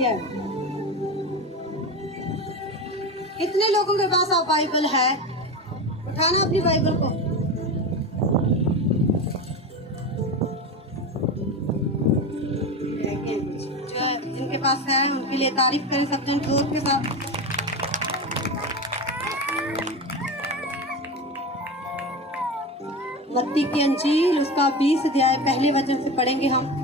सत्य है। कितने लोगों के पास आप बाइबल है? उठाना अपनी बाइबल को। जो जिनके पास है उनके लिए तारीफ करें सब जन जोर के साथ। मत्ती की अंजील उसका 20 अध्याय पहले वचन से पढ़ेंगे हम।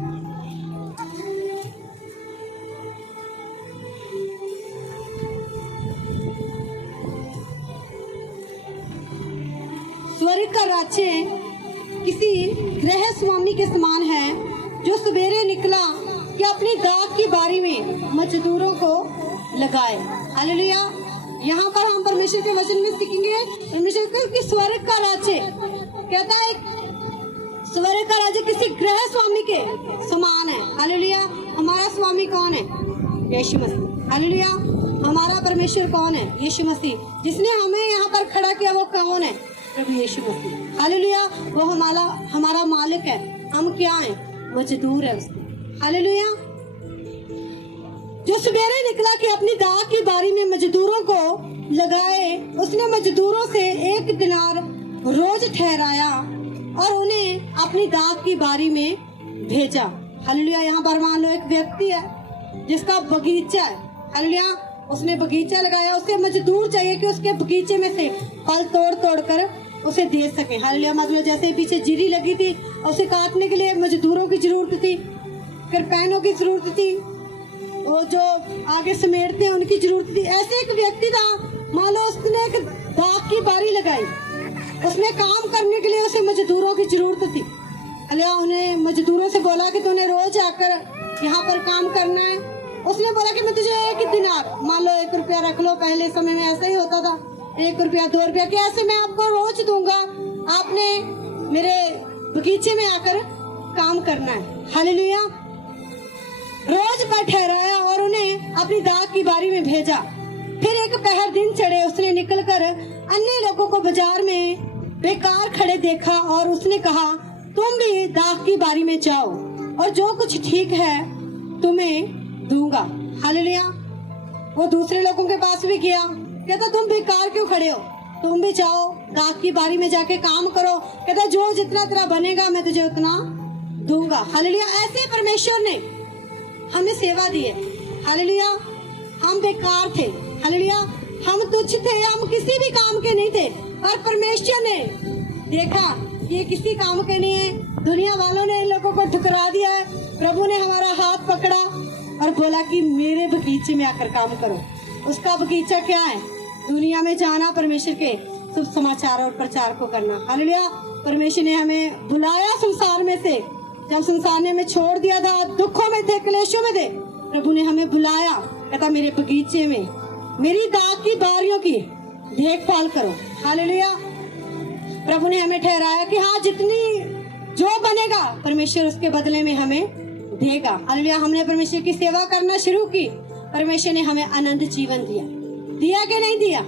स्वर्ग का राज्य किसी गृह स्वामी के समान है जो सवेरे निकला कि अपनी दाख की बारी में मजदूरों को लगाए। हालेलुया। यहाँ पर हम परमेश्वर के वचन में सीखेंगे परमेश्वर कि स्वर्ग का राज्य कहता है, स्वर्ग का राज्य किसी गृह स्वामी के समान है। हालेलुया। हमारा स्वामी कौन है? यीशु मसीह। हालेलुया। हमारा परमेश्वर कौन है? यीशु मसीह। जिसने हमें यहाँ पर खड़ा किया वो कौन है? प्रभु यीशु मसीह। हालेलुया। वो हमारा मालिक है। हम क्या हैं? मजदूर है उसके। हालेलुया। जो सवेरे निकला कि अपनी दाख की बारी में मजदूरों को लगाए, उसने मजदूरों से 1 दिनार रोज ठहराया और उन्हें अपनी दाख की बारी में भेजा। हालेलुया। यहाँ पर मान लो एक व्यक्ति है जिसका बगीचा है। हालेलुया। उसने बगीचा लगाया, उसे मजदूर चाहिए कि उसके बगीचे में से फल तोड़ तोड़ कर उसे दे सके। हालेलुया। मतलब जैसे पीछे जीरी लगी थी, उसे काटने के लिए मजदूरों की जरूरत थी, फिर पैनों की जरूरत थी, वो जो आगे समेटते हैं उनकी जरूरत थी। ऐसे एक व्यक्ति था, मान लो उसने एक दाख की बारी लगाई, उसमें काम करने के लिए उसे मजदूरों की जरूरत थी। हालेलुया। उन्हें मजदूरों से बोला कि तूने रोज आकर यहाँ पर काम करना है। उसने बोला कि मैं तुझे 1 दिनार, मान लो 1 रुपया रख लो, पहले समय में ऐसा ही होता था, 1 रुपया 2 रुपया कि ऐसे मैं आपको रोज दूंगा, आपने मेरे बगीचे में आकर काम करना है। हालेलुया। रोज पर ठहराया और उन्हें अपनी दाख की बारी में भेजा। फिर एक पहर दिन चढ़े, उसने निकलकर अन्य लोगों को बाजार में बेकार खड़े देखा और उसने कहा, तुम भी दाख की बारी में जाओ और जो कुछ ठीक है तुम्हें दूंगा। हालेलुया। वो दूसरे लोगों के पास भी गया, कहता तुम बेकार क्यों खड़े हो, तुम भी जाओ दाख की बारी में जाके काम करो। कहता जो जितना तेरा बनेगा मैं तुझे उतना दूंगा। हालेलुया। ऐसे परमेश्वर ने हमें सेवा दी है। हालेलुया। हम बेकार थे। हालेलुया। हम तुच्छ थे, हम किसी भी काम के नहीं थे, और परमेश्वर ने देखा ये किसी काम के नहीं है, दुनिया वालों ने इन लोगों को ठुकरा दिया है। प्रभु ने हमारा हाथ पकड़ा और बोला कि मेरे बगीचे में आकर काम करो। उसका बगीचा क्या है? दुनिया में जाना, परमेश्वर के शुभ समाचार और प्रचार को करना। हालेलुया। परमेश्वर ने हमें बुलाया संसार में से, जब संसार ने हमें छोड़ दिया था, दुखों में थे, क्लेशों में थे, प्रभु ने हमें बुलाया, कहता मेरे बगीचे में मेरी दाख की बारियों की देखभाल करो। हालेलुया। प्रभु ने हमें ठहराया कि हाँ, जितनी जो बनेगा परमेश्वर उसके बदले में हमें देगा। हालेलुया। हमने परमेश्वर की सेवा करना शुरू की, परमेश्वर ने हमें अनंत जीवन दिया कि नहीं दिया?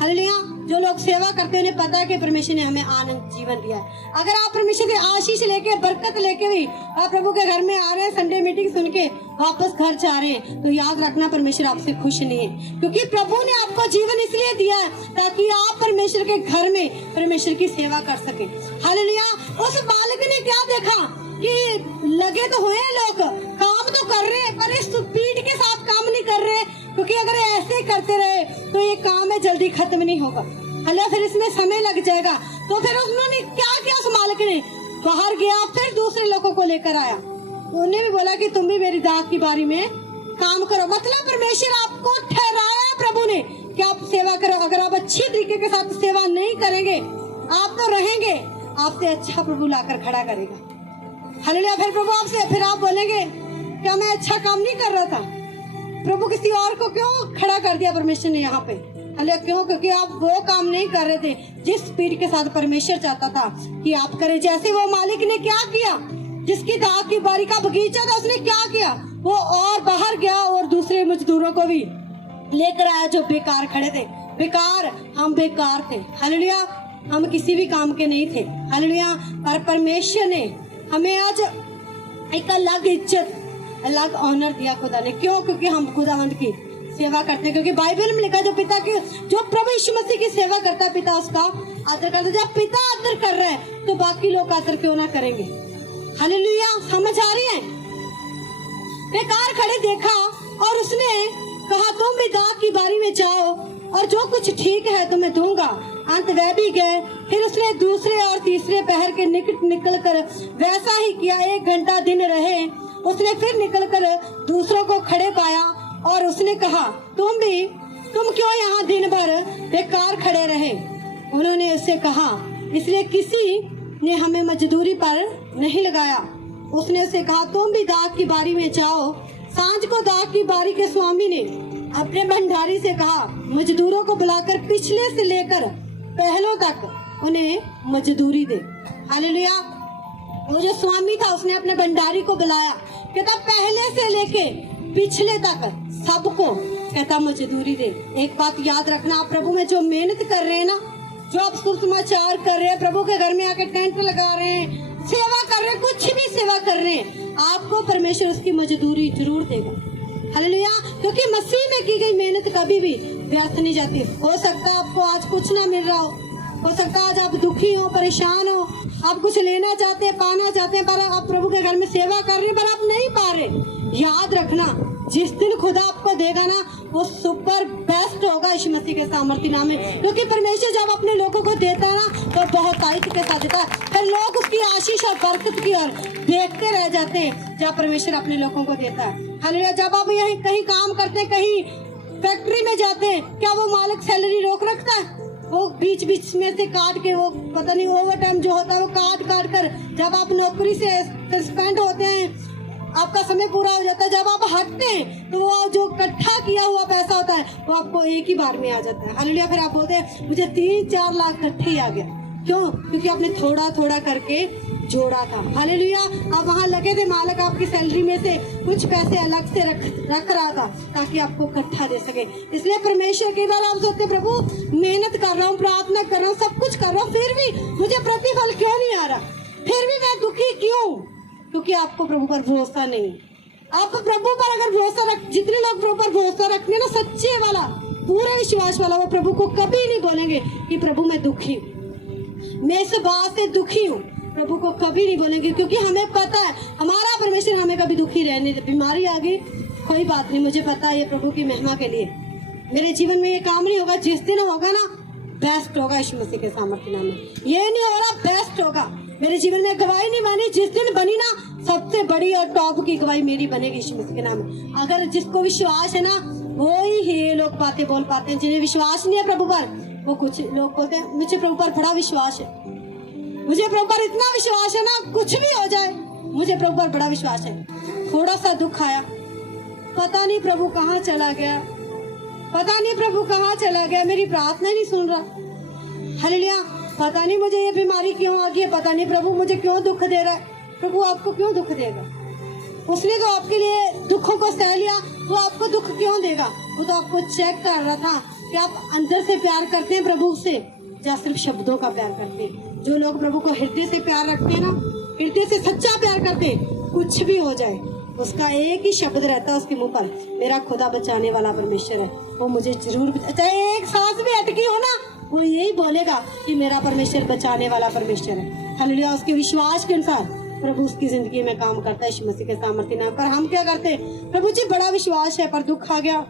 हालेलुया। जो लोग सेवा करते हैं उन्हें पता है कि परमेश्वर ने हमें आनंद जीवन दिया है। अगर आप परमेश्वर के आशीष लेके, बरकत लेके भी आप प्रभु के घर में आ रहे हैं, संडे मीटिंग सुन के वापस घर जा रहे हैं, तो याद रखना परमेश्वर आपसे खुश नहीं है, क्योंकि प्रभु ने आपको जीवन इसलिए दिया है ताकि आप परमेश्वर के घर में परमेश्वर की सेवा कर सके। हालेलुया। उस बालक ने क्या देखा कि लगे तो हुए लोग, काम तो कर रहे हैं, पर इस स्पीड के साथ काम नहीं कर रहे, क्योंकि अगर ऐसे ही करते रहे तो ये काम है जल्दी खत्म नहीं होगा। हालेलुया। फिर इसमें समय लग जाएगा। तो फिर उन्होंने क्या किया? उस मालिक ने बाहर गया, फिर दूसरे लोगों को लेकर आया, उन्हें भी बोला कि तुम भी मेरी दाख की बारी में काम करो। मतलब परमेश्वर आपको ठहराया प्रभु ने कि आप सेवा करो। अगर आप अच्छी तरीके के साथ सेवा नहीं करेंगे, आप तो रहेंगे, आपसे अच्छा प्रभु लाकर खड़ा करेगा। हालेलुया। फिर प्रभु आपसे, फिर आप बोलेंगे क्या मैं अच्छा काम नहीं कर रहा था? प्रभु किसी और को क्यों खड़ा कर दिया परमेश्वर ने यहाँ पे? हालेलुया। क्यों? क्योंकि आप वो काम नहीं कर रहे थे जिस स्पीड के साथ परमेश्वर चाहता था कि आप करें। जैसे वो मालिक ने क्या किया, जिसकी दाख की बारी का बगीचा था, उसने क्या किया? वो और बाहर गया और दूसरे मजदूरों को भी लेकर आया जो बेकार खड़े थे। बेकार, हम बेकार थे। हालेलुया। हम किसी भी काम के नहीं थे। हालेलुया। पर परमेश्वर ने हमें आज एक अलग इज्जत, अलग ऑनर दिया खुदा ने। क्यों? क्योंकि हम खुदावंद की सेवा करते हैं। क्योंकि बाइबल में लिखा जो प्रभु यीशु मसीह की सेवा करता है पिता उसका आदर करता है। जब पिता आदर कर रहे हैं तो बाकी लोग आदर क्यों ना करेंगे? हालेलुया, समझ आ रही है? बेकार खड़े देखा और उसने कहा तुम भी दाख की बारी में जाओ और जो कुछ ठीक है तुम्हें दूंगा। अंत वह भी गए। फिर उसने दूसरे और तीसरे पहर के निकट निकलकर वैसा ही किया। 1 घंटा दिन रहे। उसने फिर निकलकर दूसरों को खड़े पाया और उसने कहा तुम क्यों यहाँ दिन भर बेकार खड़े रहे? उन्होंने उससे कहा इसलिए किसी ने हमें मजदूरी पर नहीं लगाया। उसने उसे कहा तुम भी दाख की बारी में जाओ। सांझ को दाख की बारी के स्वामी ने अपने भंडारी से कहा मजदूरों को बुलाकर पिछले से लेकर पहलों तक उन्हें मजदूरी दे। हालेलुया। वो जो स्वामी था उसने अपने भंडारी को बुलाया, कहता पहले से लेके पिछले तक सबको कहता मजदूरी दे। एक बात याद रखना, आप प्रभु में जो मेहनत कर रहे हैं ना, जो आप सुसमाचार कर रहे हैं, प्रभु के घर में आके टेंट लगा रहे हैं, सेवा कर रहे हैं, कुछ भी सेवा कर रहे हैं, आपको परमेश्वर उसकी मजदूरी जरूर देगा। हालेलुया। क्योंकि मसीह में की गई मेहनत कभी भी व्यर्थ नहीं जाती। हो सकता है आपको आज कुछ ना मिल रहा हो सकता है आज आप दुखी हो, परेशान हो, आप कुछ लेना चाहते हैं, पाना चाहते हैं, पर आप प्रभु के घर में सेवा कर रहे हैं पर आप नहीं पा रहे। याद रखना, जिस दिन खुदा आपको देगा ना वो सुपर बेस्ट होगा यीशु मसीह के सामर्थ्य नाम में। क्योंकि परमेश्वर जब अपने लोगों को देता है ना तो बहुत तारीफ के साथ देता है। फिर लोग उसकी आशीष और बरकत की ओर देखते रह जाते हैं जब परमेश्वर अपने लोगों को देता है। हालेलुया। जब आप यहीं कहीं काम करते हैं, कहीं फैक्ट्री में जाते हैं, क्या वो मालिक सैलरी रोक रखता है? वो बीच बीच में से काट के, वो पता नहीं ओवर टाइम जो होता है वो काट कर जब आप नौकरी से सस्पेंड होते हैं, आपका समय पूरा हो जाता है, जब आप हटते हैं तो वो जो इकट्ठा किया हुआ पैसा होता है वो आपको एक ही बार में आ जाता है। हालेलुया। फिर आप बोलते हैं मुझे 3-4 लाख इकट्ठे ही आ गया। क्यों? क्योंकि आपने थोड़ा थोड़ा करके जोड़ा था। हालेलुया। आप वहाँ लगे थे, मालिक आपकी सैलरी में से कुछ पैसे अलग से रख रहा था ताकि आपको इकट्ठा दे सके। इसलिए परमेश्वर कई बार आप सोचते प्रभु मेहनत कर रहा हूँ, प्रार्थना कर रहा हूँ, सब कुछ कर रहा हूँ, फिर भी मुझे प्रतिफल क्यों नहीं आ रहा? फिर भी मैं दुखी क्यों? क्योंकि आपको प्रभु पर भरोसा नहीं। आप प्रभु पर अगर भरोसा जितने लोग प्रभु पर भरोसा रखते हैं ना, सच्चे वाला, पूरे विश्वास वाला, वो प्रभु को कभी नहीं बोलेंगे कि प्रभु मैं दुखी हूँ, मैं इस बात से दुखी हूँ। प्रभु को कभी नहीं बोलेंगे क्योंकि हमें पता है हमारा परमेश्वर हमें कभी दुखी रहने दे। बीमारी आ गई, कोई बात नहीं, मुझे पता है ये प्रभु की महिमा के लिए मेरे जीवन में ये काम नहीं होगा। जिस दिन होगा ना बेस्ट होगा यीशु मसीह के सामर्थ्य नाम में। ये नहीं हो रहा, बेस्ट होगा। मेरे जीवन में गवाही नहीं बनी, जिस दिन बनी ना सबसे बड़ी और टॉप की गवाही मेरी बनेगी यीशु मसीह के नाम में। अगर जिसको विश्वास है ना वो ही लोग बातें बोल पाते हैं। जिन्हें विश्वास नहीं है प्रभु पर, वो कुछ लोग बोलते हैं मुझे प्रभु पर बड़ा विश्वास है, मुझे प्रभु पर इतना विश्वास है ना कुछ भी हो जाए, मुझे प्रभु पर बड़ा विश्वास है। थोड़ा सा दुख आया, पता नहीं प्रभु कहाँ चला गया, पता नहीं प्रभु कहाँ चला गया, मेरी प्रार्थना ही नहीं सुन रहा। हालेलुया। पता नहीं मुझे ये बीमारी क्यों आ गई है, पता नहीं प्रभु मुझे क्यों दुख दे रहा है। प्रभु आपको क्यों दुख देगा? उसने तो आपके लिए दुखों को सह लिया, वो आपको दुख क्यों देगा? वो तो आपको चेक कर रहा था कि आप अंदर से प्यार करते हैं प्रभु से या सिर्फ शब्दों का प्यार करते हैं। जो लोग प्रभु को हृदय से प्यार रखते हैं ना, हृदय से सच्चा प्यार करते हैं, कुछ भी हो जाए उसका एक ही शब्द रहता है उसके मुंह पर, मेरा खुदा बचाने वाला परमेश्वर है, वो मुझे जरूर चाहे एक सांस भी अटकी हो ना वो यही बोलेगा कि मेरा परमेश्वर बचाने वाला परमेश्वर है। हालेलुया। उसके विश्वास के अनुसार प्रभु उसकी जिंदगी में काम करता है यीशु मसीह के सामर्थ्य नाम पर। हम क्या करते हैं? प्रभु जी बड़ा विश्वास है पर दुख आ गया,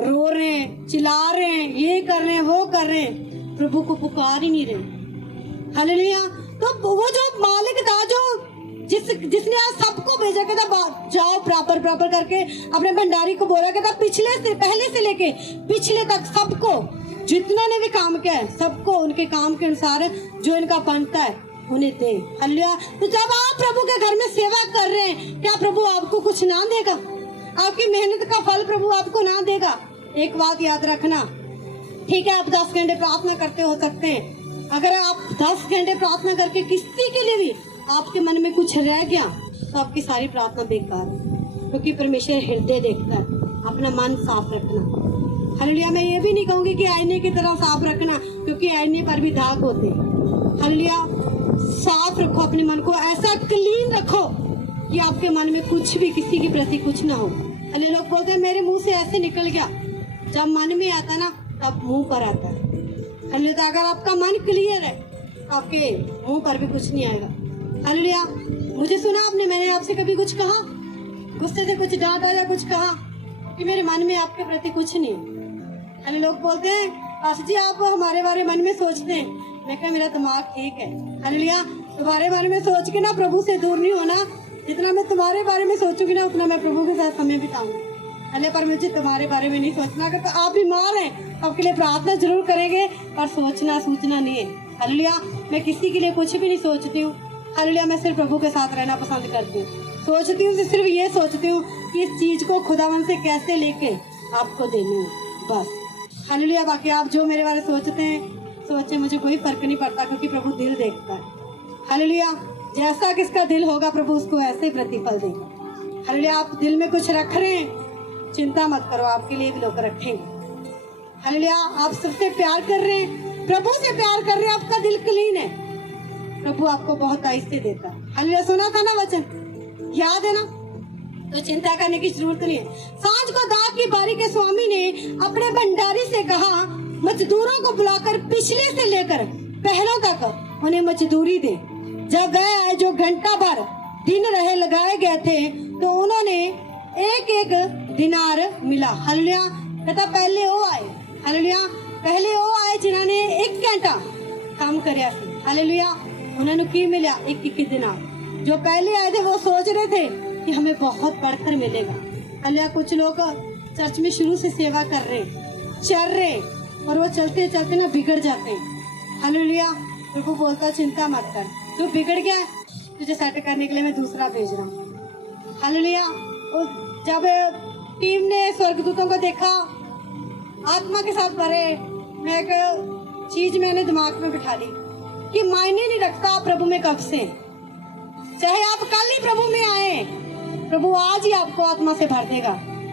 रो रहे हैं, चिल्ला रहे हैं, ये कर रहे हैं, वो कर रहे हैं, प्रभु को पुकार ही नहीं रहे। हालेलुया। तो वो जो मालिक था, जो जिसने आज सबको भेजा, कहता जाओ बराबर करके अपने भंडारी को बोला, कहता पहले से लेके पिछले तक सबको, जितना ने भी काम किया है सबको उनके काम के अनुसार जो इनका बनता है उन्हें दे। हालेलुया। तो जब आप प्रभु के घर में सेवा कर रहे हैं, क्या प्रभु आपको कुछ ना देगा? आपकी मेहनत का फल प्रभु आपको ना देगा? एक बात याद रखना, ठीक है आप 10 घंटे प्रार्थना करते हो सकते हैं, अगर आप 10 घंटे प्रार्थना करके किसी के लिए भी आपके मन में कुछ रह गया तो आपकी सारी प्रार्थना बेकार है। क्योंकि परमेश्वर हृदय देखता है। अपना मन साफ रखना। हालेलुया। मैं ये भी नहीं कहूंगी कि आईने की तरह साफ रखना, क्योंकि आईने पर भी दाग होते हैं। हालेलुया। साफ रखो अपने मन को, ऐसा क्लीन रखो कि आपके मन में कुछ भी किसी के प्रति कुछ ना हो। अरे लोग बोलते हैं मेरे मुंह से ऐसे निकल गया, जब मन में आता ना तब मुंह पर आता है। अरे तो अगर आपका मन क्लियर है तो आपके मुंह पर भी कुछ नहीं आएगा। हालेलुया। मुझे सुना आपने, मैंने आपसे कभी कुछ कहा, गुस्से से कुछ डांटा या कुछ कहा कि मेरे मन में आपके प्रति कुछ नहीं। अरे लोग बोलते हैं पास्टर जी आप हमारे बारे मन में सोचते हैं। मैं कहा मेरा दिमाग ठीक है। हालेलुया। तुम्हारे बारे में सोच के ना प्रभु से दूर नहीं होना। जितना मैं तुम्हारे बारे में सोचूंगी ना उतना मैं प्रभु के साथ समय बिताऊंगी। अरे पर मुझे तुम्हारे बारे में नहीं सोचना। अगर तो आप बीमार हैं आपके लिए प्रार्थना जरूर करेंगे, पर सोचना सूचना नहीं है। हालेलुया। मैं किसी के लिए कुछ भी नहीं सोचती हूँ। हालेलुया। मैं सिर्फ प्रभु के साथ रहना पसंद करती हूँ। सोचती हूँ सिर्फ ये सोचती हूँ कि इस चीज को खुदावन से कैसे लेके आपको देनी है, बस। हालेलुया। बाकी आप जो मेरे बारे सोचते हैं सोचे, मुझे कोई फर्क नहीं पड़ता, क्योंकि प्रभु दिल देखता है। हालेलुया। जैसा किसका दिल होगा प्रभु उसको ऐसे प्रतिफल देगा। हालेलुया। आप दिल में कुछ रख रहे हैं, चिंता मत करो, आपके लिए भी लोग रखेंगे। हालेलुया। आप सबसे प्यार कर रहे हैं, प्रभु से प्यार कर रहे हैं, आपका दिल क्लीन है, प्रभु आपको बहुत आहिस्ते देता है। हालेलुया। सुना था ना वचन, याद है ना? तो चिंता करने की जरूरत नहीं है। सांझ को दाख की बारी के स्वामी ने अपने भंडारी से कहा मजदूरों को बुलाकर पिछले से लेकर पहलों तक उन्हें मजदूरी दे। जब गए जो घंटा भर दिन रहे लगाए गए थे तो उन्होंने एक एक दिनार मिला। हालेलुया। कहता पहले वो आए। हालेलुया। पहले वो आए जिन्होंने 1 घंटा काम करया। हालेलुया। उन्होंने की मिला 1 दिनार। जो पहले आए थे वो सोच रहे थे कि हमें बहुत बढ़कर मिलेगा। हालेलुया। कुछ लोग चर्च में शुरू से सेवा कर रहे, चल रहे, और वो चलते चलते ना बिगड़ जाते हैं। हालेलुया। प्रभु बोलता चिंता मत कर, तू बिगड़ गया, तुझे सेट करने के लिए मैं दूसरा भेज रहा हूँ। हालेलुया। जब टीम ने स्वर्गदूतों को देखा आत्मा के साथ भरे, मैं एक चीज मैंने दिमाग में बिठा ली कि मायने नहीं रखता आप प्रभु में कब से, चाहे आप कल ही प्रभु में आए, प्रभु आज ही आपको आत्मा से भर देगा।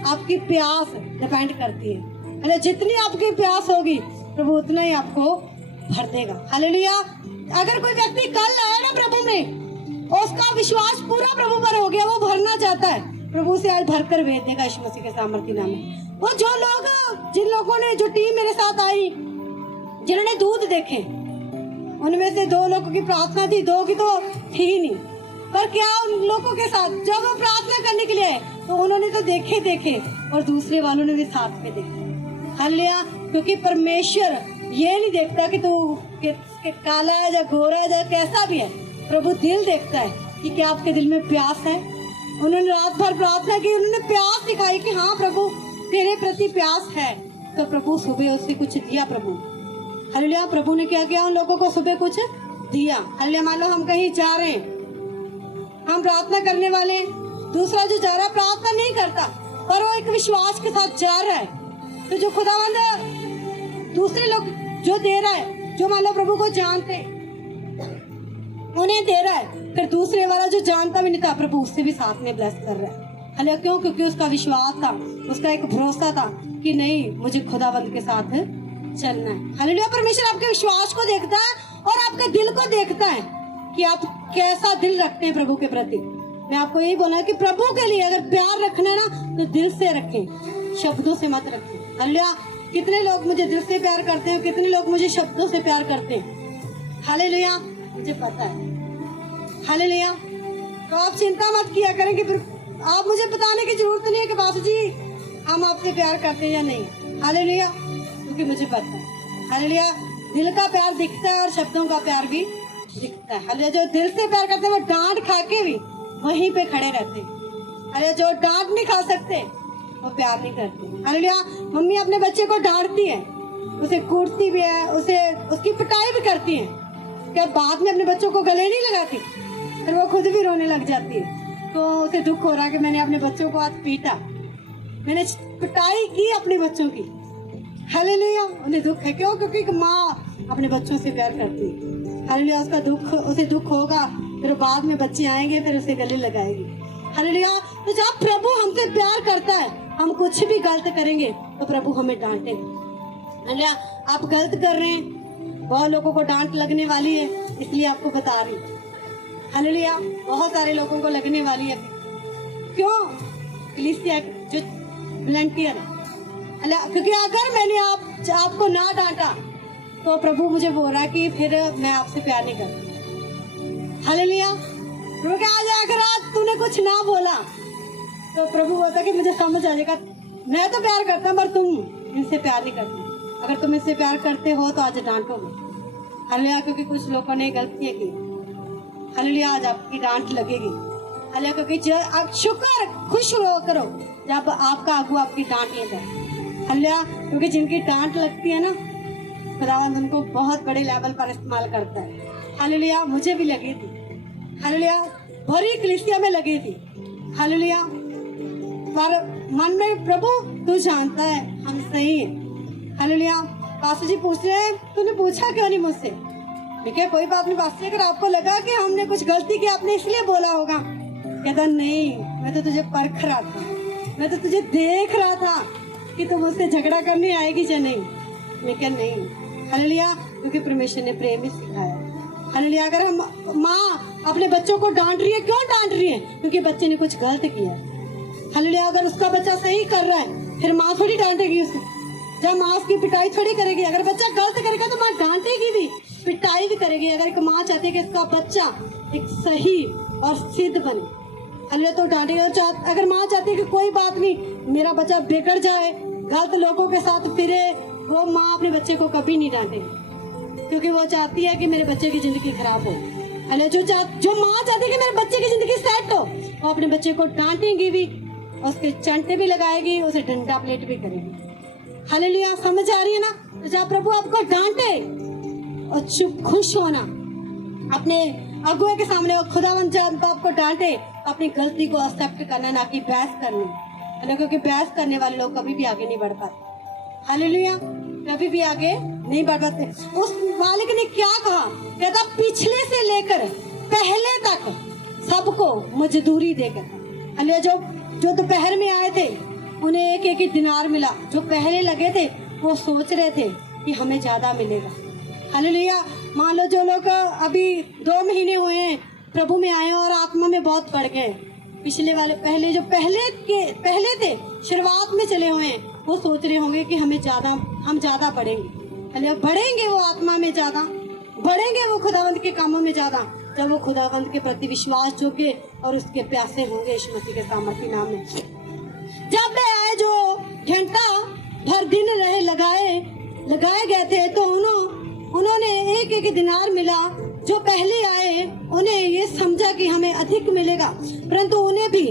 आपकी प्यास डिपेंड करती है। अरे जितनी आपकी प्यास होगी प्रभु उतना ही आपको भर देगा। हालेलुया। अगर कोई व्यक्ति कल आया ना प्रभु में और उसका विश्वास पूरा प्रभु पर हो गया, वो भरना चाहता है, प्रभु से आज भरकर भेज देगा यीशु मसीह के सामर्थ्य नाम में। वो जो लोग, जिन लोगों ने, जो टीम मेरे साथ आई, जिन्होंने दूध देखे, उनमें से 2 लोगों की प्रार्थना थी, 2 की तो थी ही नहीं, पर क्या उन लोगों के साथ जब वो प्रार्थना करने के लिए आए तो उन्होंने तो देखे और दूसरे वालों ने भी साथ में देखे। हालेलुया। क्योंकि परमेश्वर ये नहीं देखता कि तू काला है या गोरा है या कैसा भी है, प्रभु दिल देखता है कि क्या आपके दिल में प्यास है। उन्होंने रात भर प्रार्थना की, उन्होंने प्यास दिखाई कि हाँ प्रभु तेरे प्रति प्यास है, तो प्रभु सुबह उससे कुछ दिया। प्रभु हालेलुया। प्रभु ने क्या किया, उन लोगों को सुबह कुछ दिया। हालेलुया। मान लो हम कहीं जा रहे हैं, हम प्रार्थना करने वाले, दूसरा जो जा रहा है प्रार्थना नहीं करता पर वो एक विश्वास के साथ जा रहा है, तो जो खुदावंद दूसरे लोग जो दे रहा है, जो मान लो प्रभु को जानते उन्हें दे रहा है, फिर दूसरे वाला जो जानता भी नहीं था प्रभु उससे भी साथ में ब्लेस कर रहा है। हालेलुया। क्यों? क्योंकि उसका विश्वास था, उसका एक भरोसा था कि नहीं मुझे खुदावंद के साथ चलना है। हालेलुया। परमेश्वर आपके विश्वास को देखता है और आपके दिल को देखता है कि आप कैसा दिल रखते हैं प्रभु के प्रति। मैं आपको यही बोला कि प्रभु के लिए अगर प्यार रखना है ना तो दिल से रखें, शब्दों से मत रखें। हालेलुया। कितने लोग मुझे दिल से प्यार करते हैं, कितने लोग मुझे शब्दों से प्यार करते हैं। हालेलुया। मुझे पता है। हालेलुया। तो आप चिंता मत किया करें कि आप मुझे बताने की जरूरत नहीं है कि बाबू जी हम आपसे प्यार करते हैं या नहीं। हालेलुया। क्योंकि मुझे पता है। हालेलुया। दिल का प्यार दिखता है और शब्दों का प्यार भी दिखता है। हालेलुया। जो दिल से प्यार करते हैं वो डांट खा के भी वहीं पे खड़े रहते हैं। हालेलुया। जो डांट नहीं खा सकते वो प्यार नहीं करते। हालेलुया। मम्मी अपने बच्चे को डांटती है, उसे कूटती भी है, उसे उसकी पिटाई भी करती है, क्या बाद में अपने बच्चों को गले नहीं लगाती, फिर वो खुद भी रोने लग जाती है। तो उसे दुख हो रहा है कि मैंने अपने बच्चों को आज पीटा, मैंने पिटाई की अपने बच्चों की। हालेलुया। उन्हें दुख है। क्यों? क्योंकि माँ अपने बच्चों से प्यार करती है। हालेलुया। उसका दुख, उसे दुख होगा, फिर बाद में बच्चे आएंगे फिर उसे गले लगाएगी। हालेलुया। तो जब प्रभु हमसे प्यार करता है, हम कुछ भी गलत करेंगे तो प्रभु हमें डांटेगा। हालेलुया। आप गलत कर रहे हैं, बहुत लोगों को डांट लगने वाली है, इसलिए आपको बता रही हूँ। हालेलुया। बहुत सारे लोगों को लगने वाली है। क्यों? कलीसिया जो वॉलंटियर है, क्योंकि अगर मैंने आपको ना डांटा तो प्रभु मुझे बोल रहा है कि फिर मैं आपसे प्यार नहीं करता। हालेलुया। प्रभु क्या अगर आज तूने कुछ ना बोला तो प्रभु बोलता कि मुझे समझ आ जाएगा, मैं तो प्यार करता हूँ पर तुम इनसे प्यार नहीं करते। अगर तुम इससे प्यार करते हो तो आज डांटोगे। हालेलुया। क्योंकि कुछ लोगों ने गलतियां की। हालेलुया। आज आपकी डांट लगेगी। हालेलुया। क्योंकि आप शुक्र खुश हो करो जब आपका आगू आपकी डांट लगा। हालेलुया। क्योंकि जिनकी डांट लगती है ना, खुदावंद उनको बहुत बड़े लेवल पर इस्तेमाल करता है। हालेलुया। मुझे भी लगी थी। हालेलुया। भरी कलीसिया में लगी थी। हालेलुया। पर मन में प्रभु तू जानता है हम सही हैं। हालेलुया। पास्टर जी पूछ रहे हैं तूने पूछा क्यों नहीं मुझसे? देखिए कोई बात नहीं पास्टर, अगर आपको लगा कि हमने कुछ गलती की आपने इसलिए बोला होगा। कहता नहीं, मैं तो तुझे परख रहा था, मैं तो तुझे देख रहा था कि तुम मुझसे झगड़ा करने आएगी या नहीं। लेकिन नहीं। हालेलुया। क्योंकि परमेश्वर ने प्रेम ही सिखाया। हालेलुया। अगर हम माँ अपने बच्चों को डांट रही है, क्यों डांट रही है? क्योंकि बच्चे ने कुछ गलत किया है। हालेलुया। अगर उसका बच्चा सही कर रहा है फिर माँ थोड़ी डांटेगी उसे, जब माँ उसकी पिटाई थोड़ी करेगी। अगर बच्चा गलत करेगा तो माँ डांटेगी भी, पिटाई भी करेगी। अगर एक माँ चाहती है कि उसका बच्चा एक सही और सिद्ध बने, हालेलुया, तो डांटेगी। अगर माँ चाहती है कि कोई बात नहीं मेरा बच्चा बिगड़ जाए, गलत लोगों के साथ फिरे, वो माँ अपने बच्चे को कभी नहीं डांटेगी, क्योंकि वो चाहती है कि मेरे बच्चे की जिंदगी खराब हो। हालेलुया। जो माँ चाहती है कि मेरे बच्चे की जिंदगी सेट हो, वो अपने बच्चे को डांटेगी भी, उसके चंटे भी लगाएगी, उसे डंडा प्लेट भी करेगी। हालेलुया। समझ आ रही है ना? तो जब प्रभु आपको डांटे और चुप खुश होना अपने अगुए के सामने, खुदावंद जब आपको डांटे अपनी गलती को एक्सेप्ट करना, ना कि बहस करनी। क्योंकि बहस करने वाले लोग कभी भी आगे नहीं बढ़ पाते। हालेलुया। कभी भी आगे नहीं बढ़ पाते। उस मालिक ने क्या कहा? कहता पिछले से लेकर पहले तक सबको मजदूरी देकर। हालेलुया। जो दोपहर में आए थे उन्हें एक एक दिनार मिला। जो पहले लगे थे वो सोच रहे थे कि हमें ज्यादा मिलेगा। हालेलुया। मान लो जो लोग अभी 2 महीने हुए हैं प्रभु में आए और आत्मा में बहुत बढ़ गए, पिछले वाले पहले थे शुरुआत में चले हुए हैं, वो सोच रहे होंगे कि हम ज्यादा बढ़ेंगे। बढ़ेंगे वो आत्मा में ज्यादा, बढ़ेंगे वो खुदावंद के कामों में ज्यादा, जब वो खुदावंद के प्रति विश्वास जोगे और उसके प्यासे होंगे यीशु मसीह के सामर्थी नाम में। जब वे आए जो घंटा भर दिन रहे लगाए गए थे, तो उन्होंने एक एक दिनार मिला। जो पहले आए उन्हें ये समझा कि हमें अधिक मिलेगा, परंतु उन्हें भी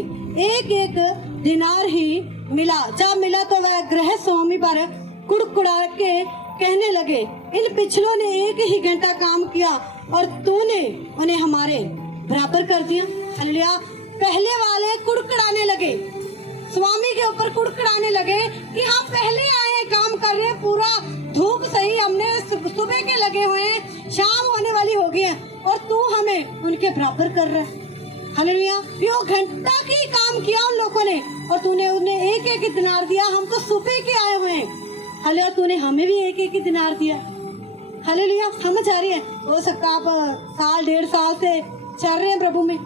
एक एक दिनार ही मिला। जब मिला तो वह गृह स्वामी पर कुड़कुड़ा के कहने लगे, इन पिछलों ने एक ही घंटा काम किया और तूने उन्हें हमारे बराबर कर दिया। हालेलुया। पहले वाले कुड़कुड़ाने लगे, स्वामी के ऊपर कुड़कुड़ाने लगे कि हम पहले आए हैं, काम कर रहे हैं, पूरा धूप सही हमने सुबह के लगे हुए हैं, शाम होने वाली हो गई है और तू हमें उनके बराबर कर रहा है। हालेलुया। यो घंटा की काम किया उन लोगों ने और तूने उन्हें एक एक दिनार दिया। हम तो सुबह के आए हुए हैं। हालेलुया। तूने हमें भी एक एक दिनार दिया। हालेलुया। समझ आ रही है? हो सकता आप 1.5 साल से चल रहे हैं प्रभु में,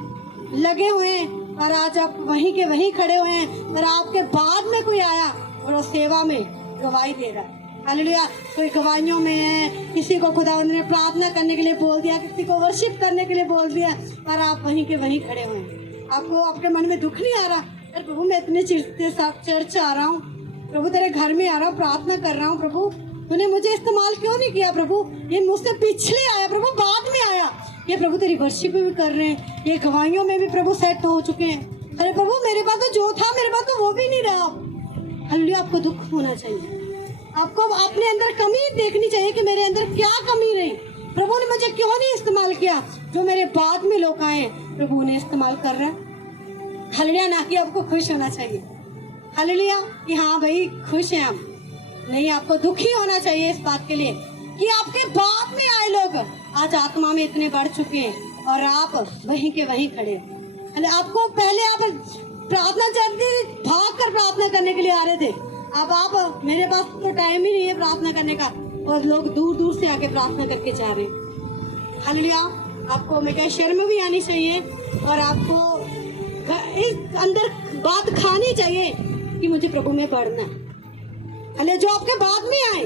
लगे हुए हैं, और आज आप वहीं के वहीं खड़े हुए हैं, और आपके बाद में कोई आया और वो सेवा में गवाही दे रहा है। हालेलुया। कोई गवाहियों में है, किसी को खुदावंद ने प्रार्थना करने के लिए बोल दिया, किसी को वर्शिप करने के लिए बोल दिया, और आप वहीं के वहीं खड़े हुए हैं। आपको आपके मन में दुख नहीं आ रहा? अरे प्रभु मैं इतने चिढ़ते साथ चर्च आ रहा हूँ, प्रभु तेरे घर में आ रहा हूँ, प्रार्थना कर रहा हूँ, प्रभु तूने मुझे इस्तेमाल क्यों नहीं किया? प्रभु ये मुझसे पिछले आया, प्रभु बाद में आया, ये प्रभु तेरी वर्शिप भी कर रहे हैं, ये गवाहियों में भी प्रभु सेट हो चुके हैं। अरे प्रभु मेरे पास तो जो था मेरे पास तो वो भी नहीं रहा। हालेलुया। आपको दुख होना चाहिए, आपको अपने अंदर कमी देखनी चाहिए कि मेरे अंदर क्या कमी रही, प्रभु ने मुझे क्यों नहीं इस्तेमाल किया। जो मेरे बाद में लोग आए प्रभु उन्हें इस्तेमाल कर रहे हैं। हालेलुया। ना कि आपको खुश होना चाहिए। हालेलुया। कि हाँ भाई खुश हैं हम, नहीं, आपको दुखी होना चाहिए इस बात के लिए कि आपके बाद में आए लोग आज आत्मा में इतने बढ़ चुके हैं और आप वहीं के वहीं खड़े। आपको पहले आप प्रार्थना चाहते थे, भाग कर प्रार्थना करने के लिए आ रहे थे, अब आप मेरे पास तो टाइम ही नहीं है प्रार्थना करने का, और लोग दूर दूर से आके प्रार्थना करके जा रहे हैं। हालेलुया। आपको मैं क्या शर्म भी आनी चाहिए, और आपको इस अंदर बात खानी चाहिए कि मुझे प्रभु में बढ़ना है। हालेलुया। जो आपके बाद में आए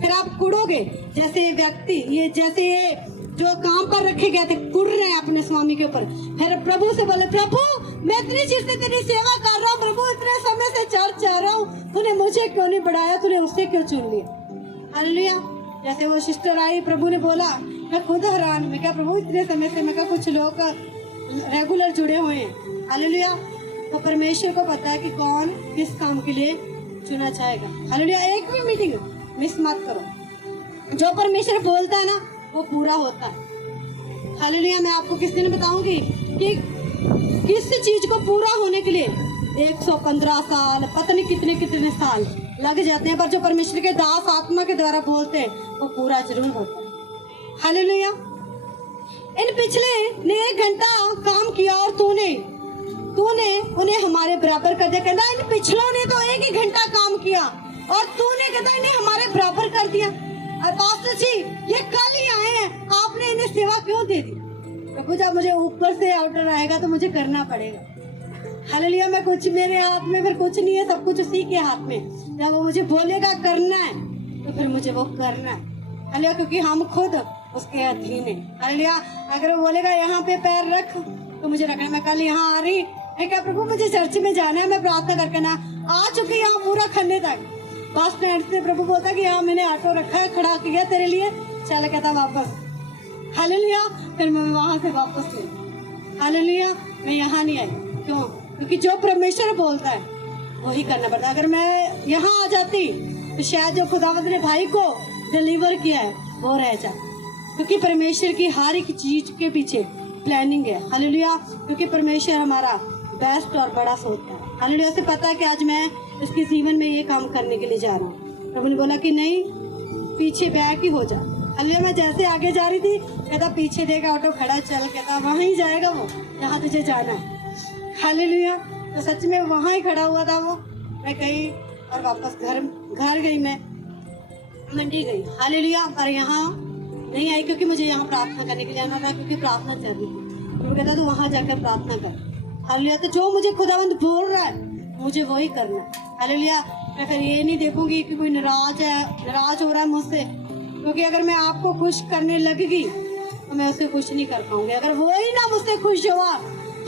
फिर आप कुड़ोगे, जैसे व्यक्ति ये जैसे ये जो काम पर रखे गए थे कुड़ रहे हैं अपने स्वामी के ऊपर, फिर प्रभु से बोले, प्रभु मैं इतनी चीज से तेरी सेवा कर रहा हूँ, प्रभु इतने समय से चर्च जा रहा हूँ, तूने मुझे क्यों नहीं बढ़ाया, तूने उससे क्यों चुन लिया। हालेलुया। जैसे वो सिस्टर आई, प्रभु ने बोला, मैं खुद हैरान, मैं क्या प्रभु इतने समय से, मैं क्या कुछ लोग रेगुलर जुड़े हुए हैं। हालेलुया। तो परमेश्वर को पता है कि कौन किस काम के लिए चुना चाहेगा। हालेलुया। एक भी मीटिंग मिस मत करो, जो परमेश्वर बोलता है ना वो पूरा होता है। हालेलुया। मैं आपको किस दिन बताऊंगी कि किस चीज को पूरा होने के लिए 115 साल, पता नहीं कितने कितने साल लग जाते हैं, पर जो परमेश्वर के दास आत्मा के द्वारा बोलते हैं वो पूरा जरूर होता है। हालेलुया। इन पिछले ने 1 घंटा काम किया और तूने उन्हें हमारे बराबर कर दिया। कहता इन पिछलों ने तो 1 ही घंटा काम किया और तूने कहता इन्हें हमारे बराबर कर दिया। और पास्टर जी ये कल ही आए हैं, आपने इन्हें सेवा क्यों दे दी। प्रभु जब मुझे ऊपर से ऑर्डर आएगा तो मुझे करना पड़ेगा। हालेलुया। मैं कुछ, मेरे हाथ में फिर कुछ नहीं है, सब कुछ उसी के हाथ में। जब वो मुझे बोलेगा करना है तो फिर मुझे वो करना है। हालेलुया। क्योंकि हम खुद उसके अधीन है। हालेलुया। अगर वो बोलेगा यहाँ पे पैर रख तो मुझे रखना। मैं कल यहाँ आ रही, मैं क्या प्रभु मुझे चर्च में जाना है, मैं प्रार्थना करके ना आ चुकी यहाँ पूरा खन्ने तक, बस स्टैंड से प्रभु बोलता कि यहाँ मैंने ऑटो रखा है, खड़ा किया तेरे लिए, चल कहता वापस। हालेलुया। फिर मैं वहां से वापस गई। हालेलुया। मैं यहाँ नहीं आई, क्यों? क्योंकि जो परमेश्वर बोलता है वही करना पड़ता है। अगर मैं यहाँ आ जाती तो शायद जो खुदावंद ने भाई को डिलीवर किया है वो रह जाए, क्योंकि परमेश्वर की हर एक चीज के पीछे प्लानिंग है। हालेलुया। क्योंकि परमेश्वर हमारा बेस्ट और बड़ा सोचता है। हालेलुया। से पता है कि आज मैं इसके जीवन में ये काम करने के लिए जा रहा हूँ। प्रभु ने बोला कि नहीं, पीछे बैक ही हो जा। हालेलुया। मैं जैसे आगे जा रही थी, कहता पीछे देखा ऑटो खड़ा, चल, कहता वहां ही जाएगा वो जहाँ तुझे जाना है। हालेलुया। तो सच में वहां ही खड़ा हुआ था वो। मैं गई और वापस घर गई, मैं मंडी गई। हालेलुया। पर यहाँ नहीं आई क्योंकि मुझे यहाँ प्रार्थना करने के लिए आना था, क्योंकि प्रार्थना चल रही थी। वो कहता तू वहां जाकर प्रार्थना कर। हालेलुया। तो जो मुझे खुदावंद बोल रहा है मुझे वही करना है। हालेलुया। मैं फिर ये नहीं देखूंगी कि कोई नाराज हो रहा है मुझसे, क्योंकि अगर मैं आपको खुश करने लगगी तो मैं उसे खुश नहीं कर पाऊंगी। अगर वो ही ना मुझसे खुश हुआ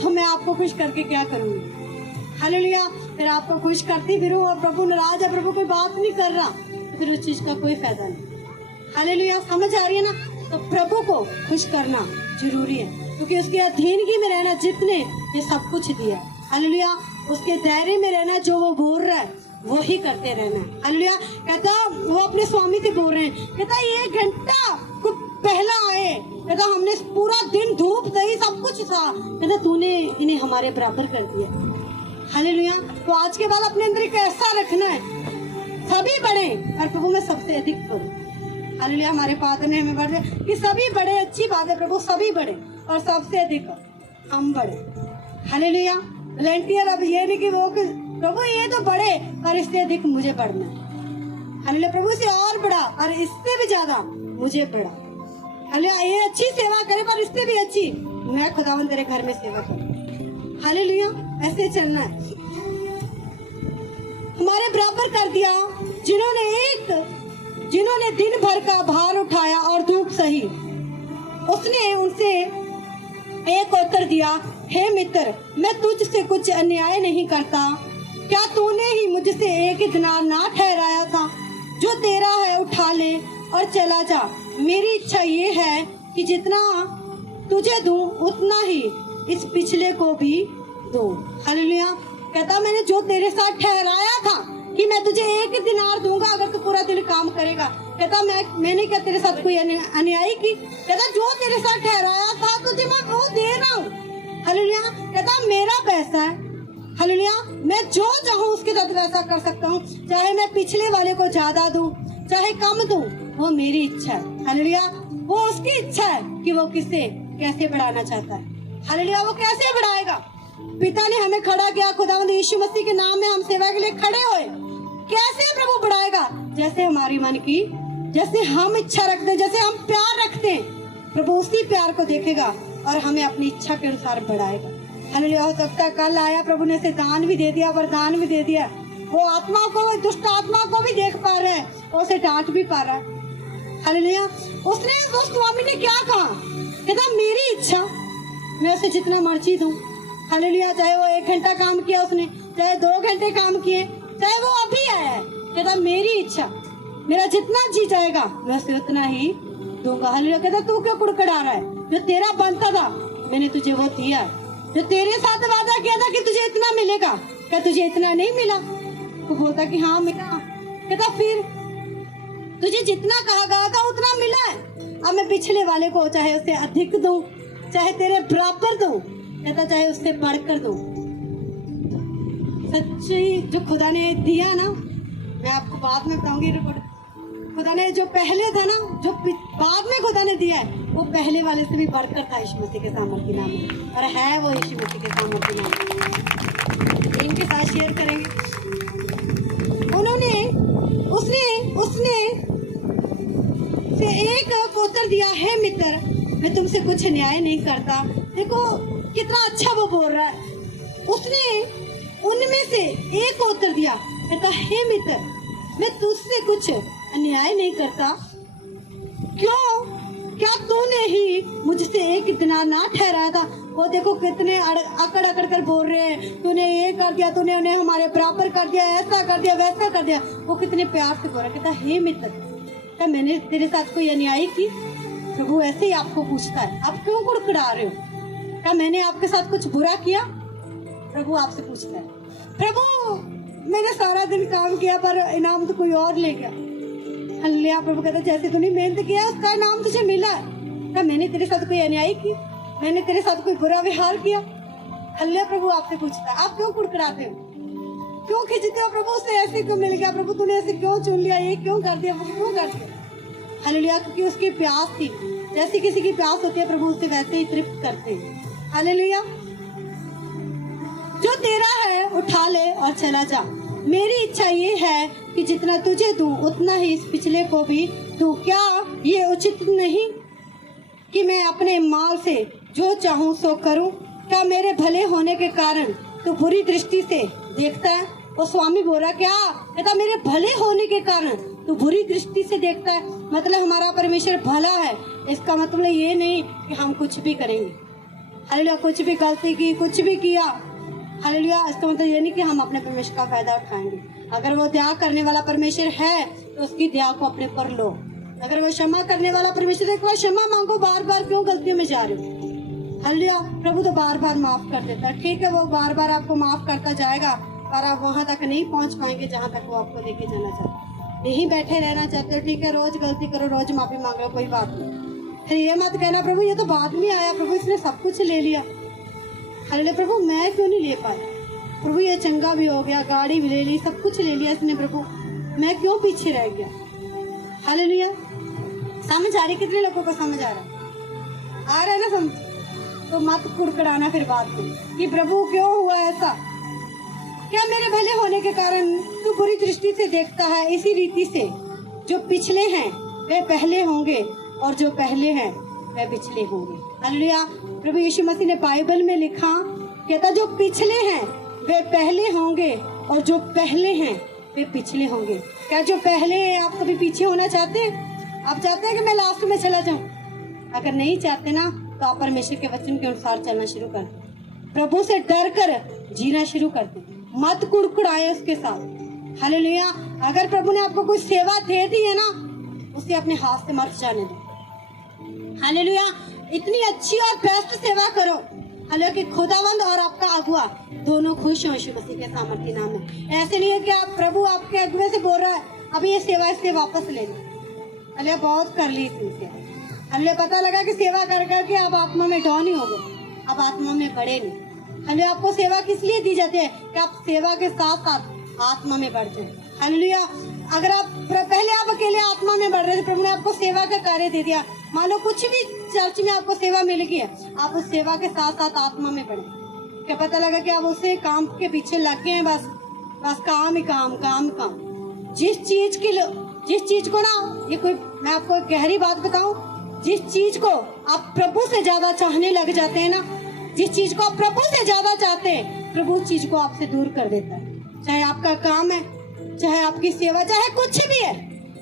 तो मैं आपको खुश करके क्या करूंगी। हालेलुया। फिर आपको खुश करती फिरूं और प्रभु नाराज है, प्रभु कोई बात नहीं कर रहा, तो फिर उस चीज का कोई फायदा नहीं। हालेलुया। समझ आ रही है ना। तो प्रभु को खुश करना जरूरी है, क्योंकि उसके अधीनगी में रहना, जितने ये सब कुछ दिया। हालेलुया। उसके दायरे में रहना, जो वो बोल रहा है वो ही करते रहना। हालेलुया। कहता वो अपने स्वामी से बोल रहे हैं, कहता 1 घंटा को पहला आए, कहता हमने पूरा दिन धूप दही सब कुछ था, कहता तूने इन्हें हमारे बराबर कर दिया। हालेलुया। तो आज के बाद अपने अंदर एक ऐसा रखना है, सभी बड़े और प्रभु में सबसे अधिक करूं। हालेलुया। हमारे फादर ने हमें बढ़े कि सभी बड़े, अच्छी बात है प्रभु, सभी बड़े और सबसे अधिक हम बड़े। हालेलुया। वॉलंटियर अब ये नहीं कि वो प्रभु ये तो बड़े और इससे अधिक मुझे बढ़ना है। हालेलुया। प्रभु से और बड़ा और इससे भी ज्यादा मुझे बड़ा। हालेलुया। ये अच्छी सेवा करे पर इससे भी अच्छी मैं खुदावंद तेरे घर में सेवा करूं। हालेलुया। ऐसे चलना है। हमारे बराबर कर दिया जिन्होंने दिन भर का भार उठाया और धूप सही। उसने उनसे एक उत्तर दिया, हे मित्र, मैं तुझसे कुछ अन्याय नहीं करता। क्या तूने ही मुझसे 1 दिनार ना ठहराया था? जो तेरा है उठा ले और चला जा। मेरी इच्छा ये है कि जितना तुझे दूं उतना ही इस पिछले को भी दूं। हालेलुया। कहता मैंने जो तेरे साथ ठहराया था कि मैं तुझे 1 दिनार दूंगा अगर तू पूरा दिन काम करेगा। कहता मैंने क्या तेरे साथ कोई अन्याय की? कहता जो तेरे साथ ठहराया था तुझे मैं वो दे रहा हूँ। हालेलुया। कहता मेरा पैसा है। हालेलुया। मैं जो चाहूँ उसके साथ वैसा कर सकता हूँ, चाहे मैं पिछले वाले को ज्यादा दूं चाहे कम दूं, वो मेरी इच्छा है। हालेलुया। वो उसकी इच्छा है कि वो किसे कैसे बढ़ाना चाहता है। हालेलुया। वो कैसे बढ़ाएगा? पिता ने हमें खड़ा किया, खुदावंद यीशु मसीह के नाम में हम सेवा के लिए खड़े हुए। कैसे प्रभु बढ़ाएगा? जैसे हमारी मन की, जैसे हम इच्छा रखते हैं, जैसे हम प्यार रखते हैं, प्रभु उसी प्यार को देखेगा और हमें अपनी इच्छा के अनुसार बढ़ाएगा। हालेलुया। हो सकता है कल आया, प्रभु ने उसे दान भी दे दिया, वरदान भी दे दिया, वो आत्मा को, दुष्ट आत्मा को भी देख पा रहा है, वो उसे डांट भी पा रहा है। हालेलुया। उसने, उस स्वामी ने क्या कहा? कहता मेरी इच्छा, मैं उसे जितना मर्जी दूं। हालेलुया। चाहे वो 1 घंटा काम किया उसने, चाहे 2 घंटे काम किए, चाहे वो अभी आया है, कहता मेरी इच्छा, मेरा जितना जी जाएगा मैं उसे उतना ही दूंगा। हालेलुया। कहता तू क्यों कुड़कुड़ा रहा है? जो तेरा बनता था मैंने तुझे वो दिया है। जो तेरे साथ वादा किया था कि तुझे इतना मिलेगा, क्या तुझे इतना नहीं मिला? वो बोलता कि हाँ मिला। कहता फिर तुझे जितना कहा गया था उतना मिला है, अब मैं पिछले वाले को चाहे उससे अधिक दूं, चाहे तेरे बराबर दूं, कहता चाहे उससे बढ़कर दूं। सच्ची जो खुदा ने दिया ना, मैं आपको बाद में बताऊंगी रिपोर्ट। खुदा ने जो पहले था ना, जो बाद में खुदा ने दिया है, वो पहले वाले से भी बढ़कर था यीशु मसीह के सामर्थ्य नाम में, और है वो यीशु मसीह के सामर्थ्य नाम में। इनके साथ शेयर करेंगे। उन्होंने उसने से एक उत्तर दिया, है मित्र मैं तुमसे कुछ न्याय नहीं करता। देखो कितना अच्छा वो बोल रहा है। उसने उनमें से एक उत्तर दिया, कहता हे मित्र मैं तुझसे कुछ अन्याय नहीं करता। क्यों? क्या तूने ही मुझसे एक दिनार ना ठहराया था? वो देखो कितने अकड़ अकड़ कर बोल रहे हैं, तूने ये कर दिया, तूने उन्हें हमारे बराबर कर दिया, ऐसा कर दिया, वैसा कर दिया। वो कितने प्यार से बोल रहा। कहता हे मित्र क्या मैंने तेरे साथ कोई अन्याय की? प्रभु ऐसे ही आपको पूछता है, आप क्यों कुड़कुड़ा रहे हो? क्या मैंने आपके साथ कुछ बुरा किया? प्रभु आपसे पूछता है। प्रभु मैंने सारा दिन काम किया पर इनाम तो कोई और ले गया। हालेलुया। प्रभु कहता जैसे तूने मेहनत किया उसका इनाम तुझे मिला है। क्या मैंने तेरे साथ कोई अन्याय की? मैंने तेरे साथ कोई बुरा व्यवहार किया? हालेलुया। प्रभु आपसे पूछता है, आप क्यों कुड़कुड़ाते हो, क्यों खिंचते हो? प्रभु से ऐसे क्यों मिल गया, प्रभु तूने ऐसे क्यों चुन लिया, ये क्यों कर दिया, प्रभु क्यों कर दिया? हालेलुया। क्योंकि उसकी प्यास थी, जैसी किसी की प्यास होती है प्रभु उससे वैसे ही तृप्त करते हैं। हालेलुया। जो तेरा है उठा ले और चला जा। मेरी इच्छा ये है कि जितना तुझे दूं उतना ही इस पिछले को भी दूं। क्या ये उचित नहीं कि मैं अपने माल से जो चाहूं सो करूं? क्या मेरे भले होने के कारण तू बुरी दृष्टि से देखता है? वो स्वामी बोल रहा क्या? कहता मेरे भले होने के कारण तू बुरी दृष्टि से देखता है। मतलब हमारा परमेश्वर भला है, इसका मतलब ये नहीं कि हम कुछ भी करेंगे। हालेलुया। कुछ भी गलती की, कुछ भी किया, हालेलुया, इसका मतलब ये नहीं कि हम अपने परमेश्वर का फायदा उठाएंगे। अगर वो दया करने वाला परमेश्वर है तो उसकी दया को अपने पर लो। अगर वो क्षमा करने वाला परमेश्वर है, एक बार क्षमा मांगो। बार बार क्यों गलतियों में जा रहे हो? हालेलुया। प्रभु तो बार बार माफ कर देता है। ठीक है, वो बार बार आपको माफ करता जाएगा, पर आप वहाँ तक नहीं पहुँच पाएंगे जहाँ तक वो आपको लेके जाना चाहते। यहीं बैठे रहना चाहते हो, ठीक है, रोज गलती करो, रोज माफी मांगो, कोई बात नहीं। फिर ये मत कहना प्रभु ये तो बाद में आया, प्रभु इसने सब कुछ ले लिया। हालेलुया। प्रभु मैं क्यों नहीं ले पाया? प्रभु ये चंगा भी हो गया, गाड़ी भी ले ली, सब कुछ ले लिया इसने, प्रभु मैं क्यों पीछे रह गया? हालेलुया। समझ आ रही? कितने लोगों को समझ आ रहा है ना समझ? तो मत कुड़कुड़ाना फिर बात में कि प्रभु क्यों हुआ ऐसा? क्या मेरे भले होने के कारण तू बुरी दृष्टि से देखता है? इसी रीति से जो पिछले हैं वे पहले होंगे और जो पहले हैं वे पिछले होंगे। हालेलुया। प्रभु यीशु मसीह ने बाइबल में लिखा, कहता जो पिछले हैं वे पहले होंगे और जो पहले हैं वे पिछले होंगे। क्या जो पहले हैं आप कभी पीछे होना चाहते हैं? आप चाहते हैं कि मैं लास्ट में चला जाऊं? अगर नहीं चाहते ना तो आप परमेश्वर के वचन के अनुसार चलना शुरू कर दो। प्रभु से डर कर जीना शुरू कर दो। मत कुड़कुड़ाए उसके साथ। हालेलुया। अगर प्रभु ने आपको कोई सेवा दे दी है ना, उसे अपने हाथ से मत जाने दो। हालेलुया। इतनी अच्छी और बेस्ट सेवा करो, हालेलुया, कि खुदावंद और आपका अगुआ दोनों खुश हो यीशु मसीह के सामर्थ्य नाम में। ऐसे नहीं है कि आप प्रभु आपके अगुए से बोल रहा है अभी ये सेवा इससे वापस ले लो। हालेलुया। बहुत कर ली इसने सेवा। हालेलुया। पता लगा कि सेवा कर करके आप आत्मा में डाउन ही हो गए, अब आत्मा में बढ़े नहीं। हालेलुया। आपको सेवा किस लिए दी जाती है? कि आप सेवा के साथ साथ आत्मा में बढ़ जाए। हालेलुया। अगर आप पहले आप अकेले आत्मा में बढ़ रहे थे, प्रभु ने आपको सेवा का कार्य दे दिया, मान लो कुछ भी चर्च में आपको सेवा मिल गई है, आप उस सेवा के साथ साथ आत्मा में बढ़े। क्या पता लगा कि आप उसे काम के पीछे लग गए हैं, बस काम ही काम, काम काम। जिस चीज को ना, ये कोई, मैं आपको एक गहरी बात बताऊं, जिस चीज को आप प्रभु से ज्यादा चाहने लग जाते हैं ना, जिस चीज को आप प्रभु से ज्यादा चाहते हैं, प्रभु उस चीज को आपसे दूर कर देता है। चाहे आपका काम है, चाहे आपकी सेवा, चाहे कुछ भी है,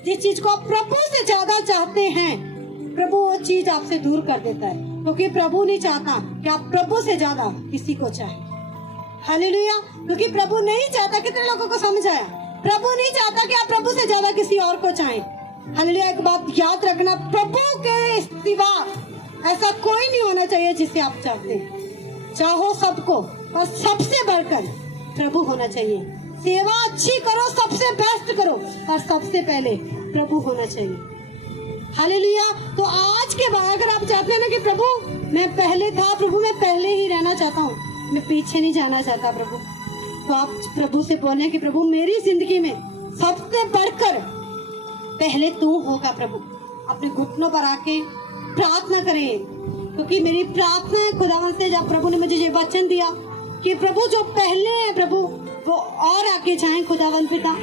जिस चीज को आप प्रभु से ज्यादा चाहते हैं, प्रभु वो चीज आपसे दूर कर देता है, क्योंकि प्रभु नहीं चाहता कि आप प्रभु से ज्यादा किसी को चाहें। हालेलुया। क्योंकि प्रभु नहीं चाहता, कितने लोगों को समझ आया, प्रभु नहीं चाहता कि आप प्रभु से ज्यादा किसी और को चाहें। हालेलुया। एक बात याद रखना, प्रभु के सिवा ऐसा कोई नहीं होना चाहिए जिसे आप चाहते हैं। चाहो सबको, और सबसे बढ़कर प्रभु होना चाहिए। सेवा अच्छी करो, सबसे बेस्ट करो, और सबसे पहले प्रभु होना चाहिए। हालेलुया। तो आज के बाद अगर आप चाहते हैं ना कि प्रभु मैं पहले था, प्रभु मैं पहले ही रहना चाहता हूँ, मैं पीछे नहीं जाना चाहता प्रभु, तो आप प्रभु से बोलें कि प्रभु मेरी जिंदगी में सबसे बढ़कर पहले तू होगा। प्रभु अपने घुटनों पर आके प्रार्थना करें, क्योंकि मेरी प्रार्थना है खुदावन से, जब प्रभु ने मुझे ये वचन दिया कि प्रभु जो पहले है प्रभु वो और आके जाएं खुदावन पिता।